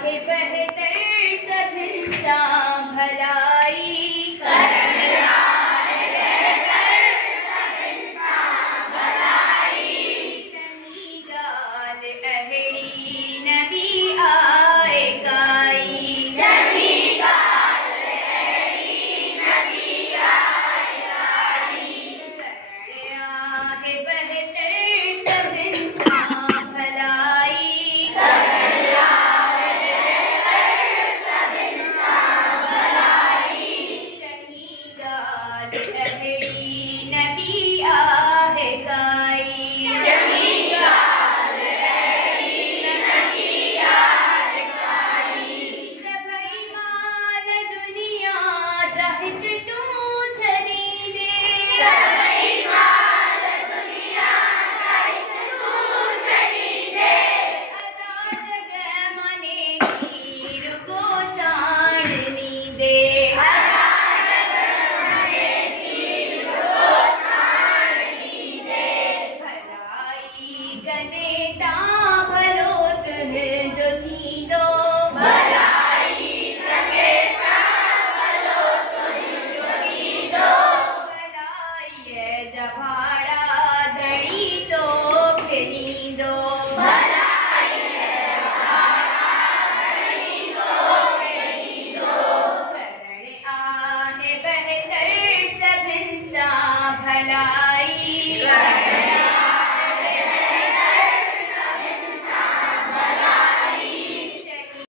आहे बेहतर सब इंसान भलाई करण आहे बेहतर सब इंसान भलाई चंगी गाल अहड़ी नबी आए काई चंगी गाल अहड़ी नबी आए काई करण आहे बेहतर सब इंसान भलाई भलाई